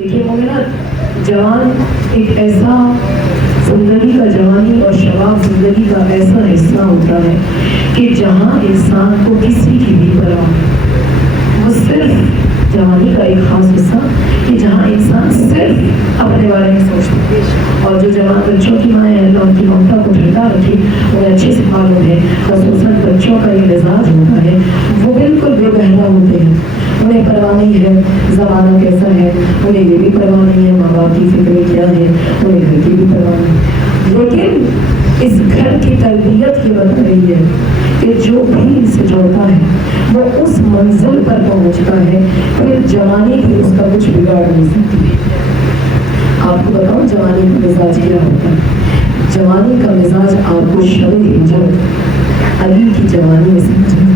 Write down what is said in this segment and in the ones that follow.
دیکھیے مومنات، جوان ایک ایسا زندگی کا، جوانی اور شباب زندگی کا ایسا حصہ ہوتا ہے کہ جہاں انسان کو کسی کی بھی پرواہ، وہ صرف جوانی کا ایک خاص حصہ کہ جہاں انسان صرف اپنے بارے میں سوچتا ہے. اور جو جوان بچوں کی مائیں ہیں، اللہ ان کی ممتا کو ٹھنڈا رکھے، انہیں اچھے سے معلوم ہے خصوصاً بچوں کا یہ مزاج ہوتا ہے، وہ بالکل بے بہرا ہوتے ہیں. انہیں پرواہ نہیں ہے زمانہ کیسا ہے، انہیں یہ بھی پرواہ نہیں ہے ماں باپ کی فکریں کیا ہے، انہیں گھر کی بھی پرواہ نہیں. لیکن اس گھر کی تربیت یہ بتا رہی ہے کہ جو بھی ان سے جوڑتا ہے وہ اس منزل پر پہنچتا ہے، پھر جوانی بھی اس کا کچھ بگاڑ نہیں سکتی. آپ کو بتاؤں جوانی کا مزاج کیا ہوتا ہے. جوانی کا مزاج آپ کو شب ہجرت علی کی جوانی میں سمجھے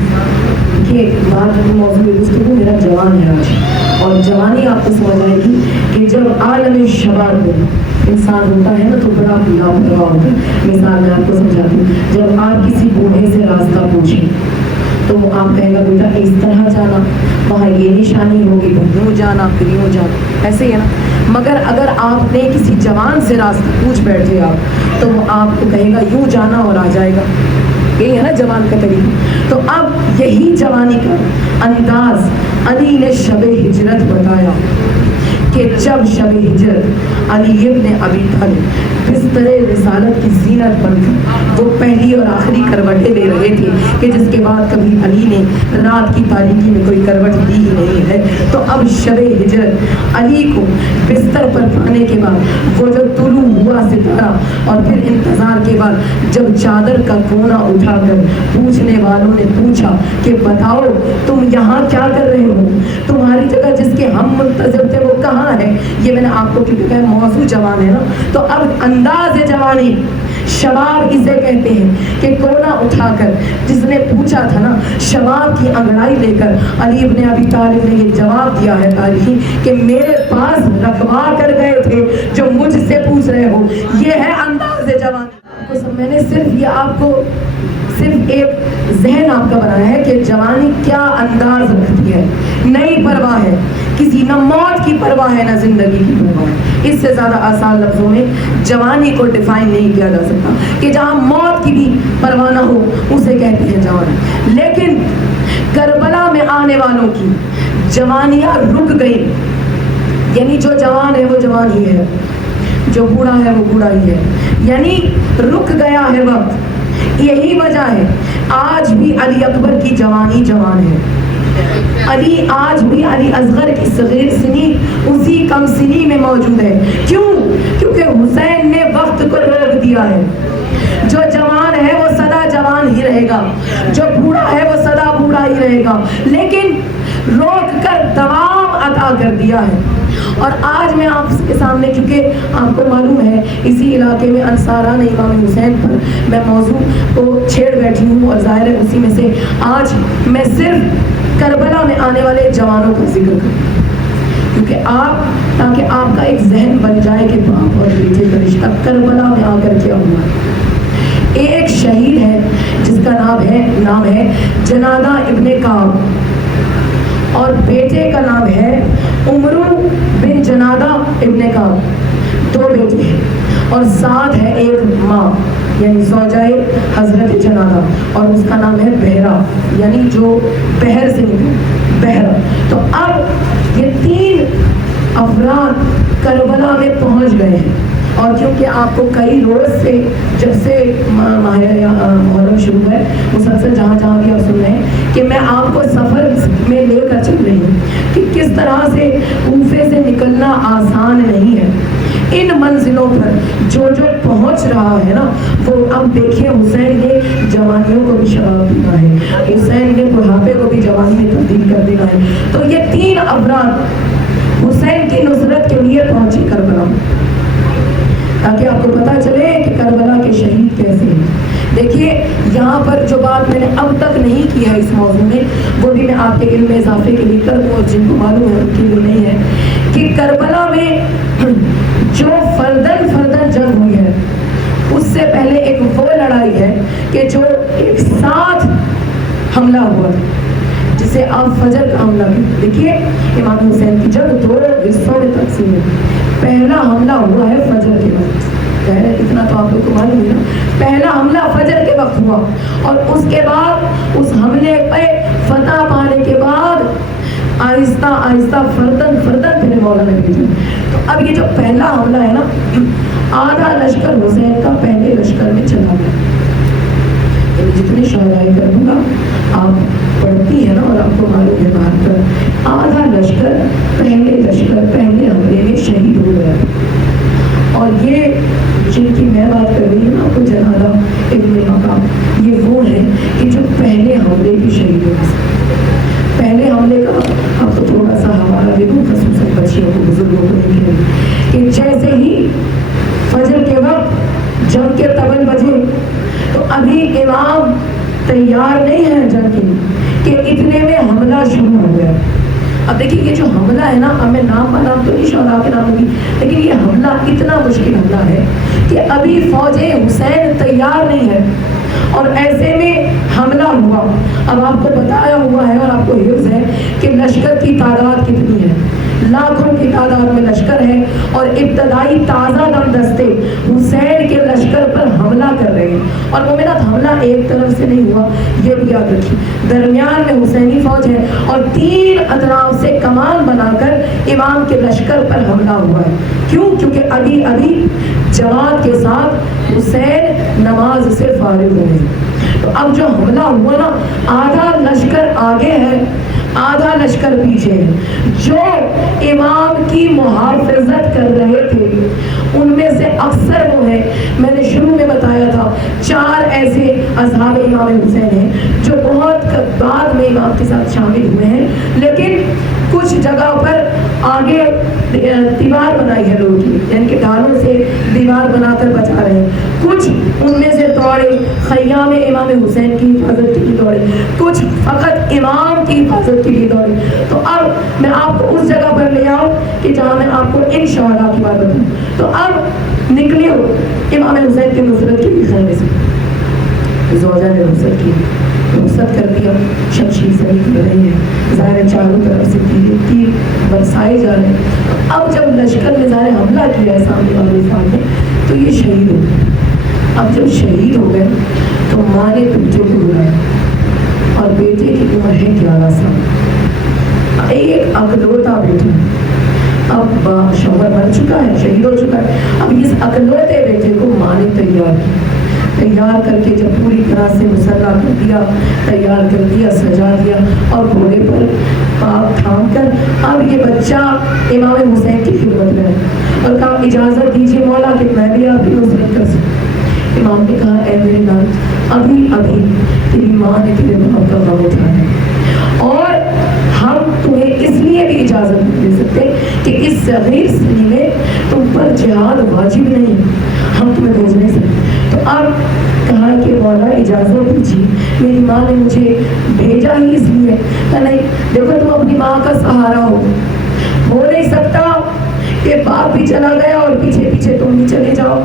کہ بات موضوع گفتگو میرا جوان ہے آج، اور جوانی آپ کو سمجھ آئے گی کہ جب عالم شباب میں انسان ہوتا ہے نا تو بڑا لاپرواہ ہوتا ہے. مثال میں آپ کو سمجھاتی ہوں. جب آپ کسی بوڑھے سے راستہ پوچھیں تو وہ آپ کہے گا بیٹا اس طرح جانا، وہاں یہ نشانی ہوگی، یوں جانا پھر یوں جانا، ایسے ہی ہے نا. مگر اگر آپ نے کسی جوان سے راستہ پوچھ بیٹھے آپ تو وہ آپ کو کہے گا یوں جانا اور آ جائے گا. یہی ہے نا جوان کا طریقہ. تو اب یہی جوانی کا انداز علی نے شب ہجرت بتایا کہ جب شب ہجرت علی ابن ابی طالب بستر رسالت کی زینت بن کر وہ پہلی اور آخری کروٹیں لے رہے تھے کہ جس کے بعد کبھی علی نے رات کی تاریکی میں کوئی کروٹ لی ہی نہیں ہے. تو اب شب ہجرت علی کو بستر پر پانے کے بعد وہ جو طلوع ہوا ستارہ اور پھر انتظار کے بعد جب چادر کا کونا اٹھا کر پوچھنے والوں نے پوچھا کہ بتاؤ تم یہاں کیا کر رہے ہو، تمہاری جگہ جس کے ہم منتظر تھے وہ کہاں ہے. یہ میں نے آپ کو کیونکہ کہا موضوع جوان ہے نا، تو اب انداز جوانی شباب اسے کہتے ہیں کہ کونا اٹھا کر جس نے پوچھا تھا نا، شباب کی انگڑائی لے کر علی ابن ابی طالب نے یہ جواب دیا ہے تاریخی کہ میرے پاس رکھوا کر گئے تھے جو مجھ سے پوچھ رہے ہو. یہ ہے انداز جوانی. میں نے صرف یہ آپ کو صرف ایک ذہن آپ کا بنایا ہے کہ جوانی کیا انداز رکھتی ہے. نئی پرواہ ہے، کسی نہ موت کی پرواہ ہے نہ زندگی کی پرواہ ہے. اس سے زیادہ آسان لفظوں میں جوانی کو ڈیفائن نہیں کیا جا سکتا کہ جہاں موت کی بھی پرواہ نہ ہو اسے کہتے ہیں جوانی. لیکن کربلا میں آنے والوں کی جوانیاں رک گئی، یعنی جو جوان ہے وہ جوان ہی ہے، جو بوڑھا ہے وہ بوڑھا ہی ہے، یعنی رک گیا ہے وقت. یہی وجہ ہے آج بھی علی اکبر کی جوانی جوان ہے. علی آج بھی علی اصغر کی صغیر سنی اسی کم سنی میں موجود ہے. کیوں؟ کیونکہ حسین نے وقت کو روک دیا ہے. جو جوان ہے وہ سدا جوان ہی رہے گا، جو بوڑھا ہے وہ سدا بوڑھا ہی رہے گا، لیکن روک کر دوام عطا کر دیا ہے. اور آج میں آپ کے سامنے، کیونکہ آپ کو معلوم ہے اسی علاقے میں انصاران امام حسین پر میں موضوع کو چھیڑ بیٹھی ہوں، اور ظاہر ہے اسی میں سے آج میں صرف کربلا میں آنے والے جوانوں کا ذکر کروں، کیونکہ تاکہ آپ کا ایک ذہن بن جائے کہ باپ اور بیٹے کا رشتہ کربلا میں آ کر کیا ہوا. ایک شہید ہے جس کا نام ہے جنادہ ابن کعب، اور بیٹے کا نام ہے عمرو بن جنادہ ابن کعب. 2 بیٹے ہیں اور ساتھ ہے ایک ماں یعنی زوجہ حضرت جنادہ، اور اس کا نام ہے بہرا، یعنی جو بہر سے نکلے بہرا. تو اب یہ 3 افراد کربلا میں پہنچ گئے ہیں. اور کیونکہ آپ کو کئی روز سے جب سے ماہ محرم شروع ہے مسلسل جہاں جہاں بھی آپ سن رہے ہیں کہ میں آپ کو سفر میں لے کر چل رہی ہوں کہ کس طرح سے کوفے سے نکلنا آسان نہیں ہے. ان منزلوں پر جو پہنچ رہا ہے نا، وہ اب دیکھیں حسین نے جوانیوں کو بھی شراب پینا ہے، حسین نے بڑھاپے کو بھی جوانی میں تبدیل کر دینا ہے. تو یہ 3 افراد حسین کی نصرت کے لیے پہنچے کربلا، تاکہ آپ کو پتہ چلے کہ کربلا کے شہید کیسے ہیں. دیکھیے یہاں پر جو بات میں نے اب تک نہیں کی ہے اس موضوع میں، وہ بھی میں آپ کے علم میں اضافے کے لیے کر دوں، اور جن کو معلوم ہے ان کے لیے نہیں ہے، کہ کربلا میں جو فردن جنگ ہوئی ہے اس سے پہلے ایک وہ لڑائی ہے کہ جو ایک ساتھ حملہ ہوا، جس سے آپ فجر کا حملہ کریں. دیکھیے امام حسین کی جنگ 2 حصوں میں تقسیم ہے. پہلا حملہ ہوا ہے فجر کے وقت. اتنا تو آپ لوگ کو معلوم ہے نا. پہلا حملہ فجر کے وقت ہوا اور اس کے بعد اس حملے پہ فتح پانے کے بعد آہستہ آہستہ فردن پھر مولا نے بھیجا. تو اب یہ جو پہلا حملہ ہے نا, آدھا لشکر حسین کا پہلے لشکر میں چلا گیا. جتنے شہداء کروں گا آپ پڑھتی ہے نا اور آپ کو معلوم ہے بات پر, آدھا لشکر پہلے حملے میں شہید ہو گیا. اور یہ جن کی میں بات کر رہی ہوں آپ کو جنازہ ابن مقام, یہ وہ ہیں کہ جو پہلے حملے کی شہید ہو گئے. پہلے حملے کا آپ کو تھوڑا سا حوالہ دے دوں, خصوصاً بچیوں کو بزرگوں کو نہیں کہ جیسے ہی فجر کے وقت جنگ کے طبل بجے تو ابھی امام تیار نہیں ہے جنگ کے کہ اتنے میں حملہ شروع ہو گیا. اب دیکھیے یہ جو حملہ ہے نا, اب میں نام تو نہیں شہداء کے نام ہوگی, لیکن یہ حملہ اتنا مشکل حملہ ہے کہ ابھی فوج حسین تیار نہیں ہے اور ایسے میں حملہ ہوا. اب آپ کو بتایا ہوا ہے اور آپ کو حفظ ہے کہ لشکر کی تعداد کتنی ہے, لاکھوں کی تعداد میں لشکر ہے اور ابتدائی تازہ دم دستے حسین کے لشکر پر حملہ کر رہے ہیں. اور مومنات حملہ ایک طرف سے نہیں ہوا, یہ بھی یاد رکھیے. درمیان میں حسینی فوج ہے اور 3 اطراف سے کمان بنا کر امام کے لشکر پر حملہ ہوا ہے. کیوں؟ کیونکہ ابھی جماعت کے ساتھ حسین نماز سے فارغ ہوئے. تو اب جو حملہ ہوا نا, آدھا لشکر آگے ہے, آدھا لشکر پیچھے ہے. جو امام کی محافظت کر رہے تھے ان میں سے اکثر وہ ہیں, میں نے شروع میں بتایا تھا 4 ایسے اصحاب امام حسین ہیں جو بہت بعد میں امام کے ساتھ شامل ہوئے ہیں, لیکن کچھ جگہ پر آگے دیوار بنائی ہے لوگوں کی, یعنی کہ ڈالوں سے دیوار بنا کر بچا رہے ہیں. کچھ ان میں سے دوڑے خیام امام حسین کی حفاظت کے لیے دوڑے, کچھ فقط امام کی حفاظت کے لیے دوڑے. تو اب میں آپ کو اس جگہ پر لے آؤں کہ جہاں میں آپ کو ان شہداء کی بات بتاؤں. تو اب نکلے ہو امام حسین کی نصرت کے لیے خیمے سے, زوجہ نے رخصت کر دیا, شمشیر سے نکل رہی ہے, ظاہر چاروں طرف سے تیر برسائے جا رہے ہیں. اب جب لشکر نے ظاہر حملہ کیا ہے سامنے والے سامنے تو یہ شہید ہو گئے. اب جب شہید ہو گئے تو ماں نے بیٹے کو بلایا اور بیٹے کی عمر ہے 11 سال, ایک اکلوتا بیٹا. اب شوہر بن چکا ہے, شہید ہو چکا ہے. اب اس اکلوتے بیٹے کو ماں نے تیار کر کے جب پوری طرح سے مسلح کر دیا, تیار کر دیا, سجا دیا اور گھوڑے پر پاک تھام کر اب یہ بچہ امام حسین کی خدمت میں ہے اور کہا اجازت دیجیے مولا کہ میں بھی آپ کی نصرت کر سکوں. امام نے کہا اے میرے لال, ابھی تیری ماں نے تیرے باپ کا غم اٹھایا اور ہم تمہیں اس لیے بھی اجازت نہیں دے سکتے کہ اس صغیر سن میں تم پر جہاد واجب نہیں, ہم تمہیں بھیج نہیں سکتے. تو اب کہا کہ مولا اجازت دیجیے, میری ماں نے مجھے بھیجا ہی اس لیے. کہ نہیں, دیکھو تم اپنی ماں کا سہارا ہو نہیں سکتا کہ باپ بھی چلا گیا اور پیچھے پیچھے تم بھی چلے جاؤ.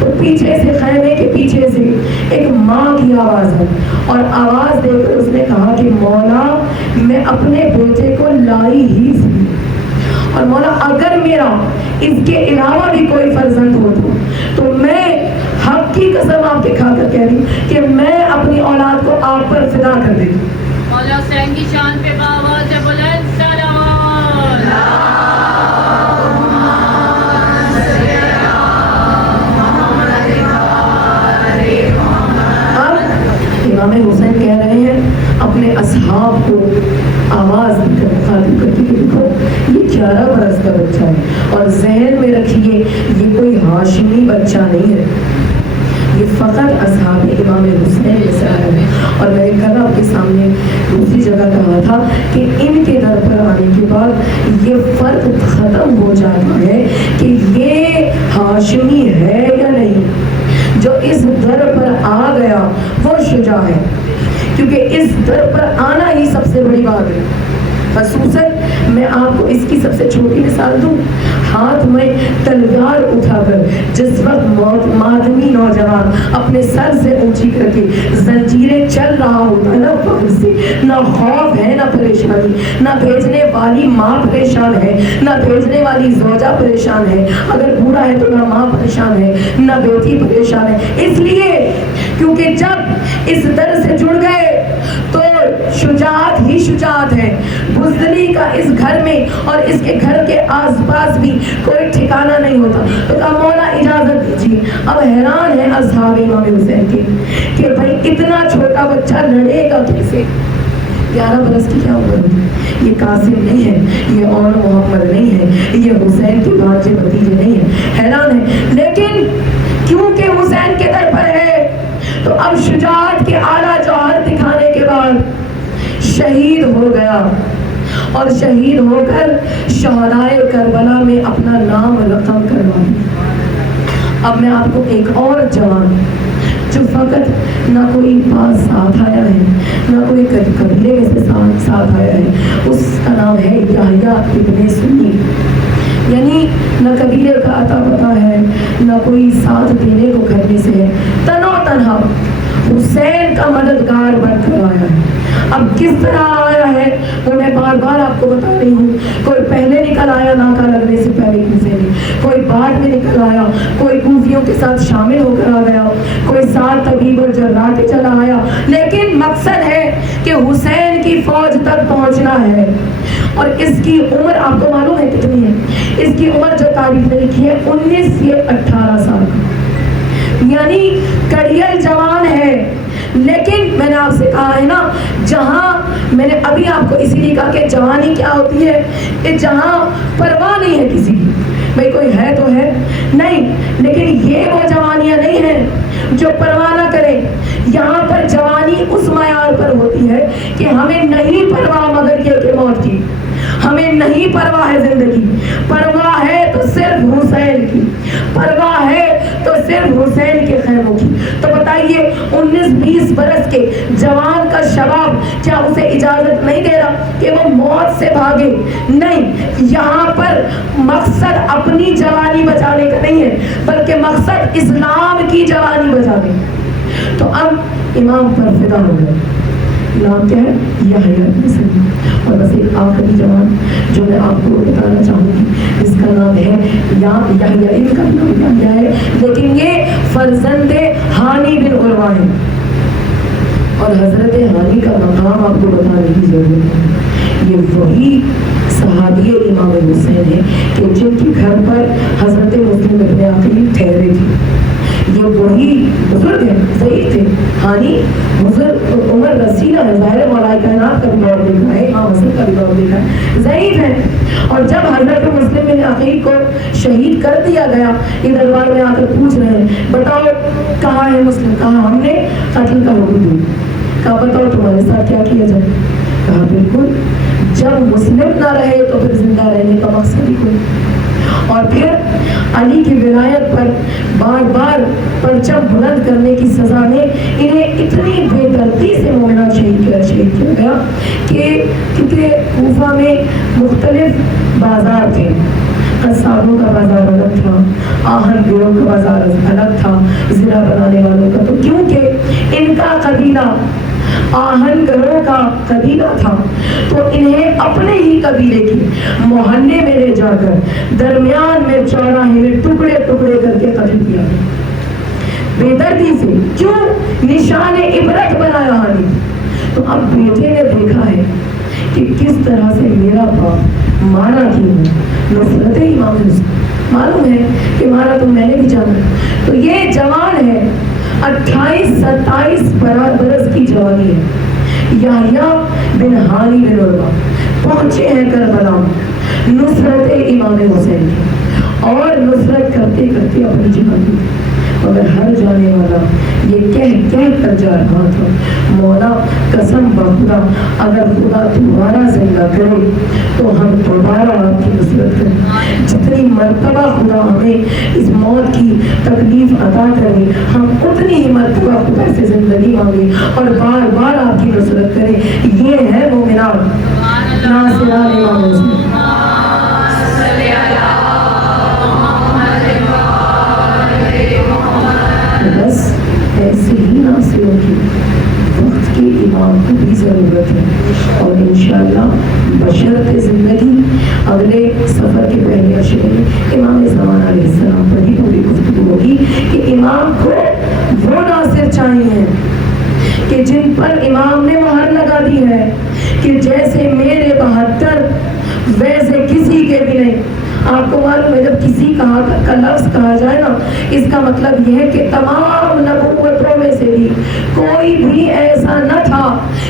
تو پیچھے سے خیمے کے پیچھے سے ایک ماں کی آواز ہے اور آواز دے کر اس نے کہا کہ مولا میں اپنے بیٹے کو لائی ہی تھی اور مولا اگر میرا اس کے علاوہ بھی کوئی فرزند ہو تو میں حق کی قسم آپ کے کھا کر کہہ رہی ہوں کہ میں اپنی اولاد کو آپ پر فدا کر دے دوں. مولا حسین کی شان پہ باواز بلند سلام. امام حسین کہہ رہے ہیں اپنے اصحاب کو آواز دے کر مخاطب کرتے کہ دیکھو یہ 11 برس کا بچہ ہے اور ذہن میں رکھیے یہ کوئی ہاشمی بچہ نہیں ہے, یہ فقط اصحاب امام حسین میں سے آیا ہے. اور میں نے کل آپ کے سامنے دوسری جگہ کہا تھا کہ ان کے در پر آنے کے بعد یہ فرق ختم ہو جاتا ہے کہ یہ ہاشمی ہے یا نہیں. جو اس در پر آ گیا وہ شجاع ہے, کیونکہ اس در پر آنا ہی سب سے بڑی بات ہے. خصوصاً میں آپ کو اس کی سب سے چھوٹی مثال دوں, ہاتھ میں تلوار اٹھا کر جس وقت مادمی نوجوان اپنے سر سے اونچی کر کے زنجیریں چل رہا ہوتا ہے نا فخر سے، نہ خوف ہے نہ پریشانی، نہ بھیجنے والی ماں پریشان ہے نہ بھیجنے والی زوجہ پریشان ہے، اگر بوڑھا ہے تو نہ ماں پریشان ہے نہ بیٹی پریشان ہے، اس لیے کیونکہ جب اس در سے جڑ گئے تو شجاعت ہی شجاعت ہے۔ بزدلی کا اس گھر میں اور اس کے گھر کے آس پاس بھی کوئی ٹھکانہ نہیں ہوتا۔ تو کہا مولا اجازت دیجیے۔ اب حیران ہے اصحاب امام حسین کے کہ بھائی اتنا چھوٹا بچہ لڑے گا کیسے؟ 11 برس کی کیا عمر ہوتی؟ یہ قاسم نہیں ہے، یہ اور محمد نہیں ہے، یہ حسین کے بھانجے بھتیجے نہیں ہیں۔ حیران ہے، لیکن کیونکہ حسین کے در پر ہے تو اب شجاعت کے اعلیٰ جوہر دکھانے کے بعد شہید ہو گیا، اور شہید ہو کر شہدائے کربلا میں اپنا نام رقم کروا دیا۔ اب میں آپ کو ایک اور جوان جو فقط نہ کوئی پاس ساتھ آیا ہے نہ کوئی قبیلے میں سے ساتھ آیا ہے، اس کا نام ہے یحییٰ ابن سنی۔ یعنی نہ قبیلے کا عطا پتہ ہے نہ کوئی ساتھ دینے کو کرنے سے ہے، تنہا حسین کا مددگار بن کر آیا ہے۔ اب کس طرح آیا ہے وہ میں بار بار آپ کو بتا رہی ہوں۔ کوئی پہلے نکل آیا ناکہ لگنے سے پہلے کوفے میں، کوئی بعد میں نکل آیا، کوئی کوفیوں کے ساتھ شامل ہو کر آ گیا، کوئی ساتھ طبیب اور جراح کے چلا آیا، لیکن مقصد ہے کہ حسین کی فوج تک پہنچنا ہے۔ اور اس کی عمر آپ کو معلوم ہے کتنی ہے؟ اس کی عمر جو تاریخ نے لکھی ہے 19 یا 18 سال کا، یعنی کڑیل جوان ہے۔ لیکن میں نے آپ سے کہا ہے نا، جہاں میں نے ابھی آپ کو اسی لیے کہا کہ جوانی کیا ہوتی ہے کہ جہاں پرواہ نہیں ہے کسی کی، بھئی کوئی ہے تو ہے نہیں، لیکن یہ وہ جوانیاں نہیں ہیں جو پرواہ نہ کریں۔ یہاں پر جوانی اس معیار پر ہوتی ہے کہ ہمیں نہیں پرواہ مگر یہ کہ موت کی، ہمیں نہیں پرواہ ہے زندگی، پرواہ ہے تو صرف حسین کی، پرواہ ہے تو صرف حسین کے خیموں کی۔ تو بتائیے 19-20 برس کے جوان کا شباب کیا اسے اجازت نہیں دے رہا کہ وہ موت سے بھاگے؟ نہیں، یہاں پر مقصد اپنی جوانی بچانے کا نہیں ہے بلکہ مقصد اسلام کی جوانی بچانے۔ تو اب امام پر فدا ہو گئے، نام کیا ہے؟ یحییٰ ابن سنی۔ اور بس ایک آخری جوان جو میں آپ کو بتانا چاہوں گی، اس کا نام ہے یحییٰ، ان کا نام کیا ہے لیکن یہ فرزند ہانی بن عروہ ہے، اور حضرت ہانی کا مقام آپ کو بتانے کی ضرورت ہے۔ یہ وہی صحابی امام حسین ہے کہ جن کے گھر پر حضرت مسلم ابن عقیل ٹھہرے تھے۔ یہ وہی بزرگ ہیں، ضعیف تھے، ہانی بزرگ عمر رسیدہ ہے، ظاہر مولا کائنات کا بھی دور دیکھا ہے، امام حسن کا بھی دور دیکھا ہے، ضعیف ہیں۔ اور جب حضرت مسلم ابن عقیل کو شہید کر دیا گیا، یہ دربار میں آ کر پوچھ رہے ہیں بتاؤ کہاں ہے مسلم؟ کہا ہم نے قتل کا حکم دیا۔ کہا بتاؤ تمہارے ساتھ کیا کیا جائے؟ کہا بالکل، جب مسلم نہ رہے تو پھر زندہ رہنے کا مقصد ہی کوئی۔ اور پھر علی کی ولایت پر بار بار پرچم بلند کرنے کی سزا میں انہیں اتنی بے دردی سے مومنا شہید کیا گیا کہ کیونکہ کوفہ میں مختلف بازار تھے، قصابوں کا بازار الگ تھا، آہن گروہ کا بازار الگ تھا، زرہ بنانے والوں کا، تو کیونکہ ان کا قبیلہ آہن گروہ کا قبیلہ تھا تو انہیں اپنے ہی قبیلے کی محلے میں لے جا کر درمیان میں چوراہے میں ٹکڑے ٹکڑے کر کے قتل کیا، بے دردی سے۔ کیوں؟ نشان عبرت بنایا ہانی۔ تو اب بیٹے نے دیکھا ہے کہ کس طرح سے میرا باپ مارا کیوں ہے، نصرت امام حسین، معلوم ہے کہ مارا تو میں نے بھی جانا۔ تو یہ جوان ہے، 28-27 برس کی جوانی ہے، یحییٰ بن ہانی بن عروہ پہنچے ہیں کربلا، نصرت امام حسین کی، اور نصرت کرتے کرتے اپنی جان دی، مگر ہر جانے والا یہ کہہ کر جا رہا تھا مولا قسم بخدا اگر خدا تمہارا زندہ کرے تو ہم دوبارہ آپ کی نصرت کریں، جتنی مرتبہ خدا ہمیں اس موت کی تکلیف عطا کرے ہم اتنی ہی مرتبہ خدا سے زندگی مانگے اور بار بار آپ کی نصرت کریں۔ یہ ہے مومنان ناصران امام حسین۔ کہ جن پر امام نے مہر لگا دی ہے کہ جیسے میرے 72 ویسے کسی کے بھی نہیں. آپ کو معلوم ہے جب کسی کا لفظ کہا جائے نا اس کا مطلب یہ ہے کہ تمام نبوتوں میں سے بھی کوئی بھی ایسا نہ تھا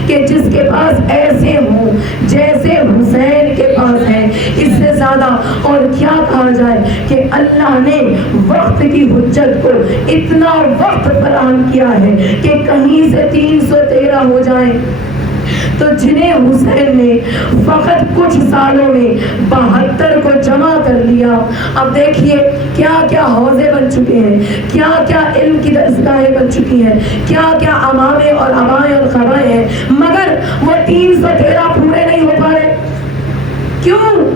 کہ جس کے پاس ایسے ہوں جیسے حسین کے پاس ہے. اس سے زیادہ اور کیا کہا جائے کہ اللہ نے وقت کی حجت کو اتنا وقت فراہم کیا ہے کہ کہیں سے 313 ہو جائیں تو جنہیں حسین نے فقط کچھ سالوں میں 72 کو جمع کر لیا. اب دیکھیے کیا کیا حوضے بن چکے ہیں, کیا کیا علم کی درسگاہیں بن چکی ہیں, کیا کیا امامے اور ابائیں اور خبائیں ہیں, مگر وہ 313 پورے نہیں ہو پا رہے. کیوں؟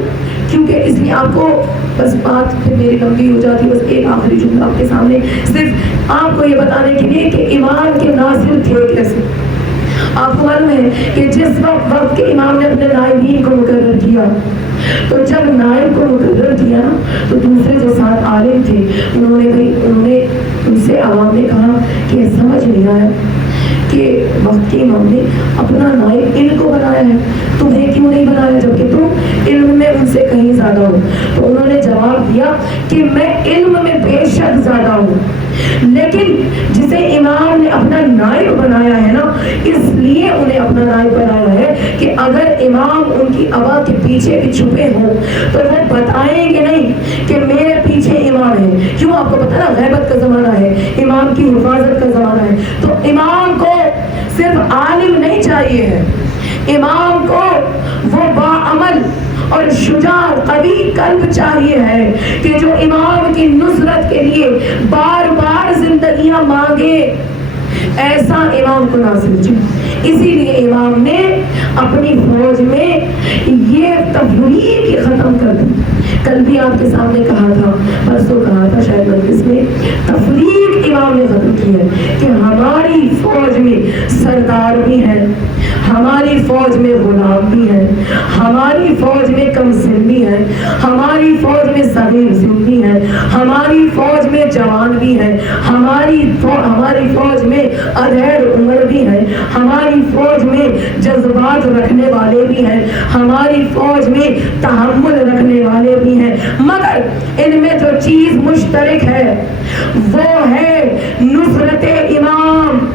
کیونکہ اس لیے آپ کو بس بات پھر میری لمبی ہو جاتی, بس ایک آخری جملہ آپ کے سامنے صرف آپ کو یہ بتانے کے لیے کہ امام کے ناصر تھے کیسے. آپ کو معلوم ہے کہ جس وقت کے امام نے اپنے نائبین کو مقرر کیا تو جب نائب کو مقرر کیا تو دوسرے جو ساتھ عالم تھے انہوں نے ان سے عوام نے کہا کہ سمجھ نہیں آیا کہ وقت کے امام نے اپنا نائب ان کو بنایا ہے, تمہیں کیوں نہیں بنایا جبکہ تم علم میں ان سے کہیں زیادہ ہو. تو انہوں نے جواب دیا کہ میں علم میں بے شک زیادہ ہوں, لیکن جسے امام نے اپنا نائب بنایا ہے نا اس لیے انہیں اپنا نائب بنایا ہے کہ اگر امام ان کی آبا کے پیچھے بھی چھپے ہوں تو وہ بتائیں گے نہیں کہ میرے پیچھے امام ہے. کیوں؟ آپ کو پتہ نا غیبت کا زمانہ ہے, امام کی حفاظت کا زمانہ ہے, تو امام کو صرف عالم نہیں چاہیے ہے, امام کو وہ باعمل اور شجاع قوی قلب چاہیے ہے کہ جو امام کی نصرت کے لیے بار بار زندگیاں مانگے. ایسا امام کو ناصر چاہیے. اسی لیے امام نے اپنی فوج میں یہ تفریق ہی ختم کر دی. کل بھی آپ کے سامنے کہا تھا, پرسوں کہا تھا شاید مجلس میں, تفریق امام نے ختم کی ہے کہ ہماری فوج میں سردار بھی ہیں, ہماری فوج میں غلام بھی ہیں, ہماری فوج میں کم سن بھی ہیں, ہماری فوج میں صغیر سن بھی ہیں, ہماری فوج میں جوان بھی ہیں, ہماری فوج میں ادھیڑ عمر بھی ہیں, ہماری فوج میں جذبات رکھنے والے بھی ہیں, ہماری فوج میں تحمل رکھنے والے بھی ہیں, مگر ان میں جو چیز مشترک ہے وہ ہے نصرت امام.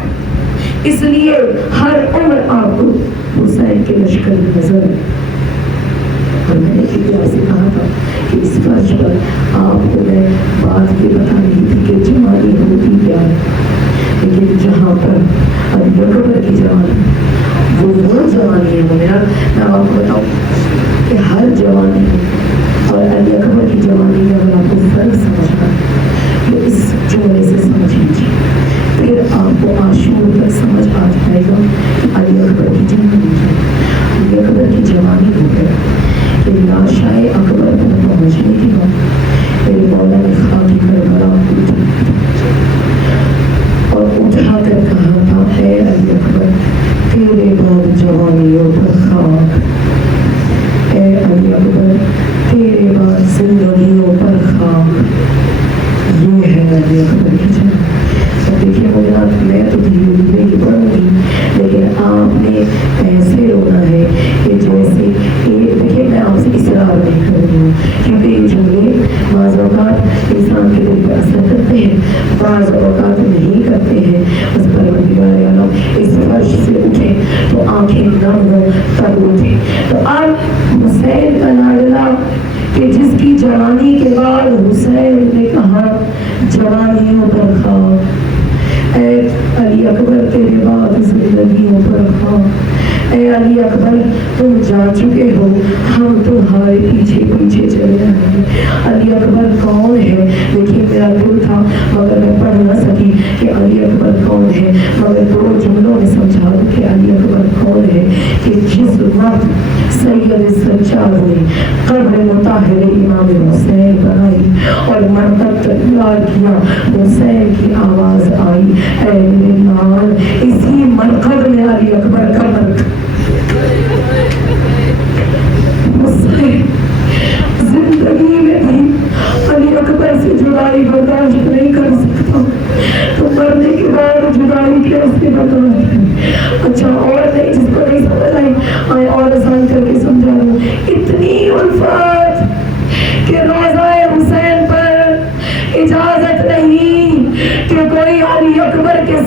اس لیے ہر عمر آپ کو حسین کے لشکر کی نظر ہے. اور میں نے ایک سے کہا تھا کہ اس فرش پر آپ کو میں بات یہ بتا رہی تھی کہ جوانی ہوتی کیا ہے, لیکن جہاں پر علی اکبر کی جوانی وہ جوانی ہے. میں آپ کو بتاؤں کہ ہر جوانی اور علی اکبر کی جوانی میں اگر آپ کو فرق سمجھنا تو اس جملے سے سمجھ لیجیے, پھر آپ کو عاشور پر سمجھ آ جائے گا کہ علی اکبر کی جوانی ہے. علی اکبر کی جوانی ہو گیا کہ لاشائے اکبر پر پہنچنے کے بعد میرے مولا نے خاکی کربلا اور اٹھا کر کہا تھا, اے علی اکبر تیرے بعد جوانیوں پر خاک, اے علی اکبر تیرے بعد زندگیوں پر خاک. یہ ہے علی اکبر کی جوانی. دیکھیے میں تو دھیرے دھیرے ہی پڑھوں گی, لیکن آپ نے ایسے رونا ہے کہ جیسے دیکھیے میں آپ سے اصرار نہیں کر رہی ہوں, کیونکہ یہ جملے بعض اوقات انسان کے دل پر اثر کرتے ہیں, بعض اوقات نہیں کرتے ہیں. بس پروردگار عالم اس فرش سے اٹھے تو آنکھیں نم ہوں تب اٹھے. تو اب حسین کا لاڈلا کہ جس کی جوانی کے بعد حسین نے کہا جوانیوں پر خاک, اے علی اکبر تیرے بعد زندگیوں پر خاک, اے علی اکبر تم جا چکے ہو, ہم تمہارے پیچھے پیچھے چلے آئیں گے. علی اکبر کون ہے؟ دیکھیے میرا دل تھا مگر میں پڑھ نہ سکی کہ علی اکبر کون ہے, مگر 2 جملوں میں سمجھا دوں کہ علی اکبر کون ہے. کہ جس وقت سید سجاد نے قبر مطہر امام حسین بنائی اور مرتب تکرار کیا, حسین کی آواز آئی, اے میرے لال. اسی مرکز میں علی اکبر کا مرکز زندگی میں بھی علی اکبر سے جدائی برداشت نہیں کر سکتا, تو مرنے کے بعد جدائی کیسے برداشت کرے.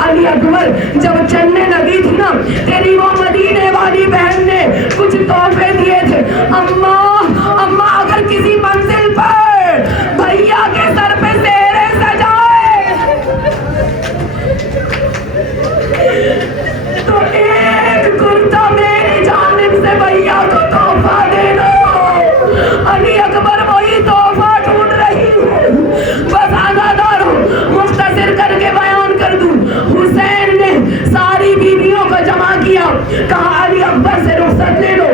علی اکبر جب چلنے لگی تھی نا تیری وہ مدینے والی بہن نے کچھ تحفے دیے تھے، اماں اگر کسی منزل پر بھیا کے سر پہ سہرے سجائے تو ایک کرتا میری جانب سے بھیا کو تحفہ دینا۔ علی اکبر وہی تحفہ ڈھونڈ رہی ہے۔ بس آزادارو مختصر کر کے بیان کر دوں، حسین نے ساری بیویوں کو جمع کیا، کہا علی اکبر سے رخصت لے لو۔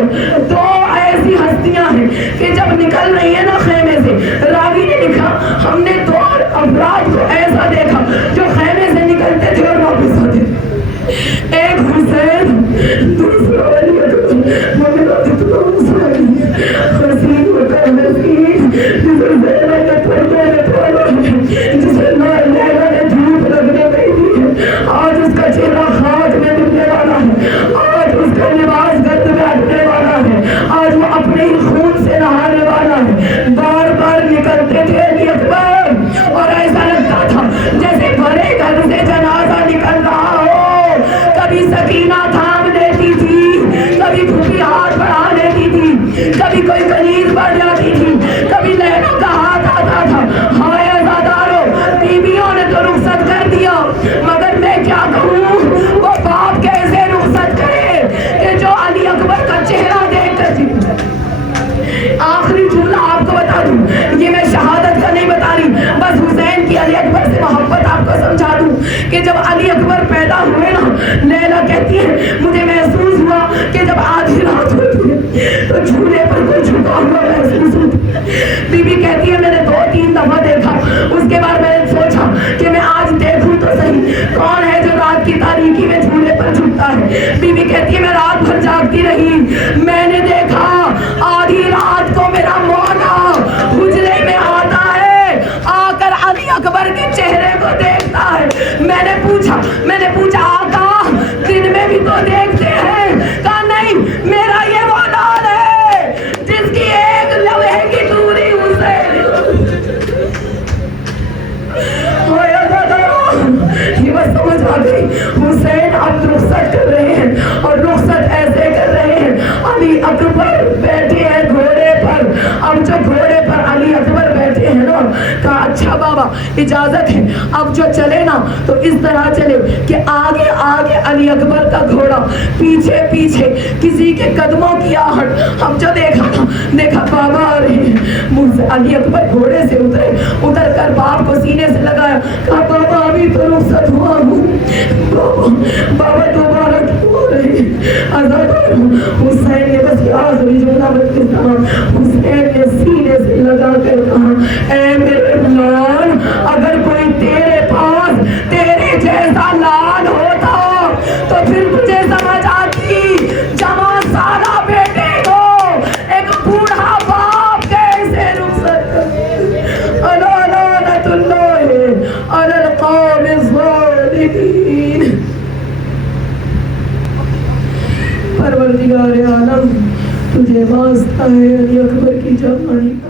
دو ایسی ہستیاں ہیں کہ جب نکل رہی ہے نا خیمے سے، راوی نے لکھا ہم نے دو افراد کو ایسا دیکھا جو خیمے سے نکلتے تھے اور واپس آتے تھے، ایک حسین دوسرا علی اکبر۔ مگر اتنا حسین حسین ہوتا ہے حسین جسے زینب نے پردے میں پالا ہے، جسے لیلا نے دھوپ لگنے نہیں دی ہے، آج اس کا چہرہ خاک میں ملنے والا ہے، آج اس کا لباس گند میں ہٹنے والا ہے، آج وہ اپنے ہی خون سے نہانے والا ہے۔ بار بار نکلتے تھے علی اکبر اور ایسا لگتا تھا جیسے بڑے گھر سے جنازہ نکل رہا ہو۔ کبھی سکینہ تھام لیتی تھی، کبھی پھوپھی ہاتھ بڑھا لیتی تھی، کبھی کوئی کنیز بڑھ جاتی تھی، کبھی لیلا کا ہاتھ آتا تھا۔ ہائے عزادارو بیویوں نے تو رخصت کر دیا، مگر میں کیا کہوں وہ باپ کیسے رخصت کرے کہ جو علی اکبر کا چہرہ دیکھ کر جی۔ آخری جملہ آپ کو بتا دوں، یہ میں شہادت کا نہیں بتا رہی، بس حسین کی علی اکبر سے محبت آپ کو سمجھا دوں کہ جب علی اکبر پیدا ہوئے نا، لیلا کہتی ہے مجھے محسوس ہوا کہ جب آدھی رات ہوتی ہے تو جھولے پر کوئی جھکا ہوا محسوس ہوتا ہے۔ بی بی کہتی ہے میں نے 2-3 دفعہ دیکھا، اس کے بعد میں نے سوچا کہ میں آج دیکھوں تو صحیح کون ہے جو رات کی تاریکی میں جھولے پر جھکتا ہے۔ بی بی کہتی ہے میں رات بھر جاگتی رہی، میں نے دیکھا آدھی رات کو میرا مولا حجرے میں آتا ہے، آ کر علی اکبر کے چہرے کو دیکھتا ہے۔ میں نے پوچھا آقا دن میں بھی تو دیکھتے ہیں؟ کہا نہیں، میرا یہ وہ لال ہے جس کی ایک لمحے کی دوری حسین۔ یہ بس سمجھ آ گئی، حسین اب رخصت کر رہے ہیں اور رخصت ایسے کر رہے ہیں، علی اکبر بیٹھے ہیں گھوڑے پر۔ اب جو گھوڑے پر علی اکبر بیٹھے ہیں نا، کہا اچھا بابا اجازت ہے اب جو چلے نا تو اس طرح چلے کہ آگے آگے علی اکبر کا گھوڑا، پیچھے پیچھے کسی کے قدموں کی آہٹ۔ ہم جو دیکھا بابا آ رہے ہیں، منہ سے علی اکبر گھوڑے سے اتر کر باپ کو سینے سے لگایا، کہا بابا ابھی تو رخصت ہوا ہوں، بابا دوبارہ کیوں ہو رہے ہیں؟ حسین نے بس آخری جملہ بن کے کہا، حسین نے سینے سے لگا کر کہا اے میرے لال اگر کوئی تیرے پاس تیرے جیسا لال ہوتا تو پھر تجھے سمجھ آتی جمع سالہ بیٹے کو ایک بوڑھا باپ کیسے رخصت کرتے۔ الا لعنت اللہ علی القوم الظالمین۔ پروردگار عالم تجھے واسطہ ہے علی اکبر کی جوانی کا۔